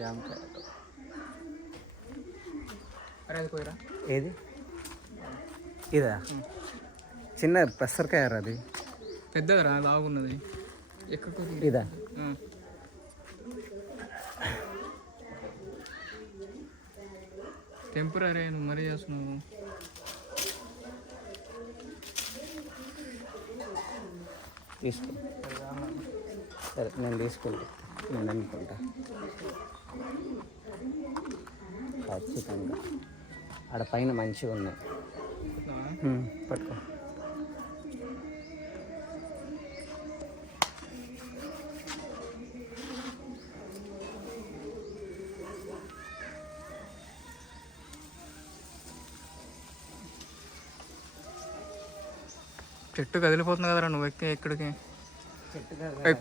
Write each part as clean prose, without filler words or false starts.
జామకాయ అరే అది పోయిరా. ఏది ఇదా చిన్న పెసరకాయ అది పెద్దదిరా బాగున్నది. ఎక్కడ ఇదా టెంపరీ నువ్వు మరీ చేస్తున్నావు. తీసుకో సరే నేను తీసుకుంటా. నేను అనుకుంటా ఖచ్చితంగా ఆడ పైన మంచిగా ఉన్నాయి. పట్టుకో. చెట్టు కదిలిపోతుంది కదరా నువ్వు ఎక్కి ఎక్కడికి.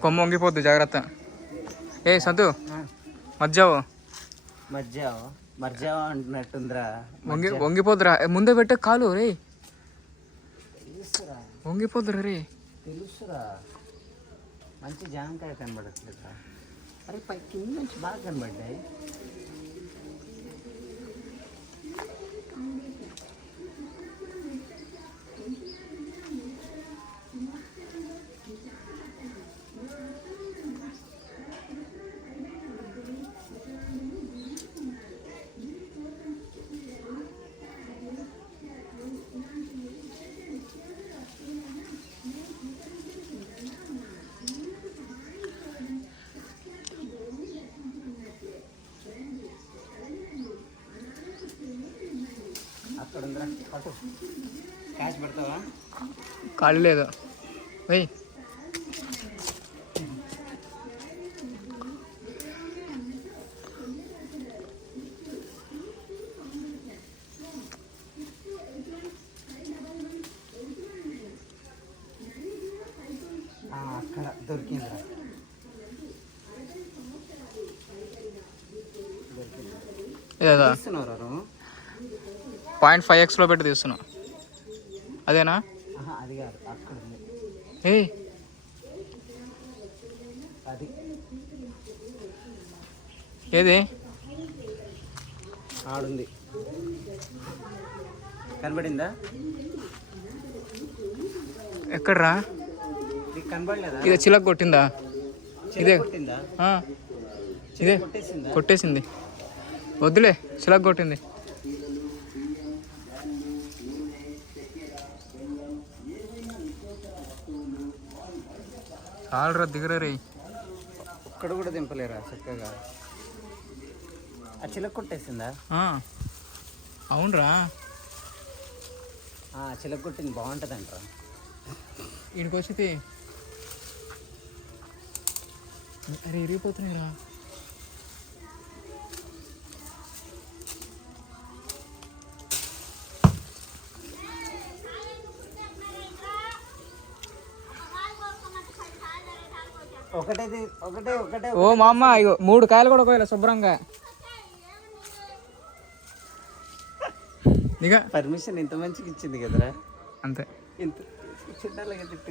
కొమ్మ వంగిపోద్దు జాగ్రత్త. ఏ సంతు మజ్జావో మర్జావా అంటున్నట్టుందిరా. వంగిపోద్దురా ముందే పెట్టే కాలు రే. వంగిపోద్దురా రే. తెలుసురా మంచి జామకాయ కనబడట్లేదురా. అరే పై కింద నుంచి బాగా కనబడ్డాయి. అక్కడ ఉందిరా పట్టు. క్యాష్ పెడతావా? ఖాళీ లేదు వెయ్యి. అక్కడ దొరికిందిరా. 0.5x పెట్టి తీస్తున్నా. అదేనా? అది కాదు అక్కడ ఉంది. అది ఏది ఆడుంది కనబడిందా? ఎక్కడ్రా? కనబడలేదా? ఇదే చిలక కొట్టిందా? ఇదే కొట్టిందా? ఇదే కొట్టేసింది. వద్దులే చిలక కొట్టింది. చాలరా దిగరా రే. ఒక్కడ కూడా దింపలేరా చక్కగా. ఆ చిలక కొట్టేసిందా? అవునరా చిలక కొట్టింది బాగుంటుంది అంటారా. వీడికి వచ్చితే అరే ఇరిగిపోతున్నాయిరా. ఒకటే ఓ మా అమ్మ ఇగో 3 కాయలు కూడా కోయాలి శుభ్రంగా. ఇక పర్మిషన్ ఇంత మంచిగా ఇచ్చింది కదరా. అంతే. ఇంత చిన్నగా